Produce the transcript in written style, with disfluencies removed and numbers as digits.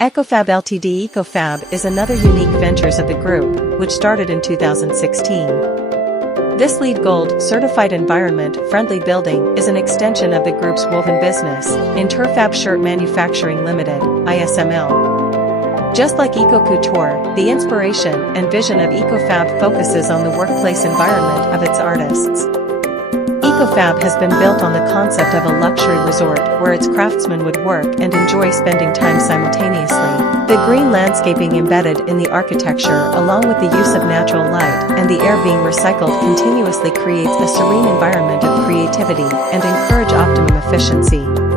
Ecofab Ltd. Ecofab is another unique ventures of the group, which started in 2016. This LEED Gold certified environment-friendly building is an extension of the group's woven business, Interfab Shirt Manufacturing Limited, ISML. Just like Eco Couture, the inspiration and vision of Ecofab focuses on the workplace environment of its artists. Ecofab has been built on the concept of a luxury resort where its craftsmen would work and enjoy spending time simultaneously. The green landscaping embedded in the architecture, along with the use of natural light and the air being recycled continuously, creates a serene environment of creativity and encourage optimum efficiency.